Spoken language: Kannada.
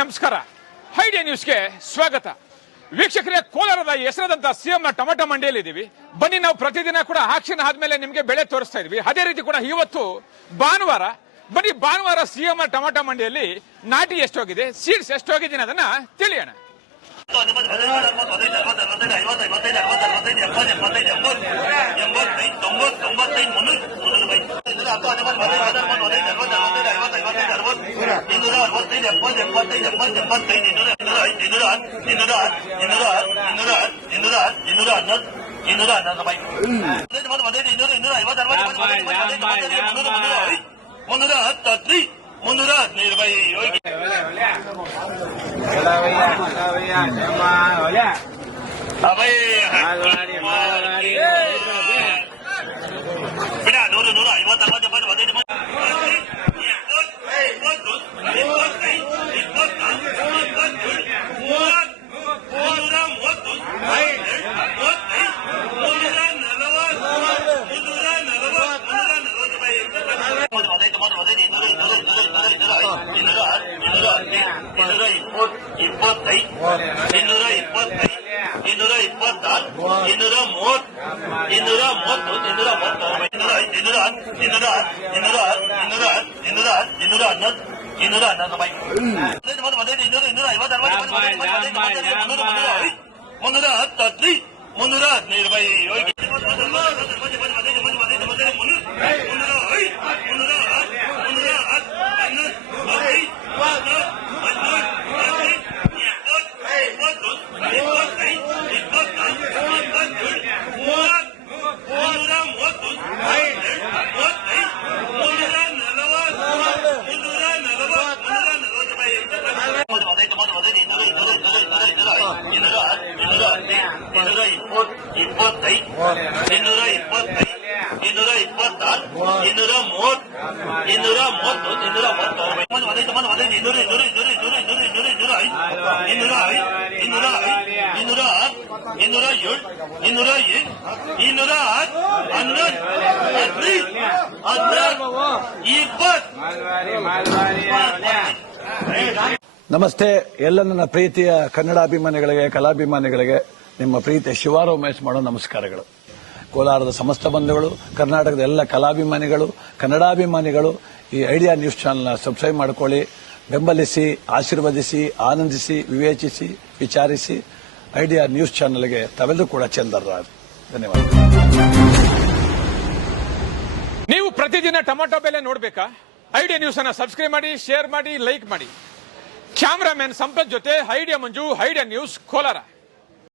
ನಮಸ್ಕಾರ. ಐಡಿಯಾ ನ್ಯೂಸ್ಗೆ ಸ್ವಾಗತ. ವೀಕ್ಷಕರೇ, ಕೋಲಾರದ ಹೆಸರಾದಂತಹ ಸಿಎಂ ನ ಟೊಮೆಟೊ ಮಂಡಿಯಲ್ಲಿ ಇದೀವಿ. ಬನ್ನಿ, ನಾವು ಪ್ರತಿದಿನ ಕೂಡ ಆಕ್ಷನ್ ಆದ್ಮೇಲೆ ನಿಮ್ಗೆ ಬೆಳೆ ತೋರಿಸ್ತಾ ಇದೀವಿ. ಅದೇ ರೀತಿ ಕೂಡ ಇವತ್ತು ಭಾನುವಾರ. ಬನ್ನಿ, ಭಾನುವಾರ ಸಿಎಂ ನ ಟೊಮೆಟೊ ಮಂಡಿಯಲ್ಲಿ ನಾಟಿ ಎಷ್ಟೋಗಿದೆ, ಸೀಡ್ಸ್ ಎಷ್ಟೋಗಿದೆ ಅದನ್ನ ತಿಳಿಯೋಣ. ನಮಸ್ತೆ. ಎಲ್ಲ ನನ್ನ ಪ್ರೀತಿಯ ಕನ್ನಡಾಭಿಮಾನಿಗಳಿಗೆ, ಕಲಾಭಿಮಾನಿಗಳಿಗೆ ನಿಮ್ಮ ಪ್ರೀತಿಯ ಶಿವಾರ ಉಮೇಶ್ ಮಾಡೋ ನಮಸ್ಕಾರಗಳು. ಕೋಲಾರದ ಸಮಸ್ತ ಬಂಧುಗಳು, ಕರ್ನಾಟಕದ ಎಲ್ಲ ಕಲಾಭಿಮಾನಿಗಳು, ಕನ್ನಡಾಭಿಮಾನಿಗಳು ಈ ಐಡಿಯಾ ನ್ಯೂಸ್ ಚಾನೆಲ್ನ ಸಬ್ಸ್ಕ್ರೈಬ್ ಮಾಡಿಕೊಳ್ಳಿ, ಬೆಂಬಲಿಸಿ, ಆಶೀರ್ವದಿಸಿ, ಆನಂದಿಸಿ, ವಿವೇಚಿಸಿ, ವಿಚಾರಿಸಿ. ಐಡಿಯಾ ನ್ಯೂಸ್ ಚಾನೆಲ್ಗೆ ತಾವೆಲ್ಲರೂ ಕೂಡ ಚಂದರ್ರಾಜ್. ಧನ್ಯವಾದ. ನೀವು ಪ್ರತಿದಿನ ಟೊಮೆಟೊ ಬೆಲೆ ನೋಡ್ಬೇಕಾ? ಐಡಿಯಾ ನ್ಯೂಸ್ ಅನ್ನ ಸಬ್ಸ್ಕ್ರೈಬ್ ಮಾಡಿ, ಶೇರ್ ಮಾಡಿ, ಲೈಕ್ ಮಾಡಿ. ಕ್ಯಾಮರಾಮನ್ ಸಂಪತ್ ಜೊತೆ ಐಡಿಯಾ ಮಂಜು, ಐಡಿಯಾ ನ್ಯೂಸ್, ಕೋಲಾರ.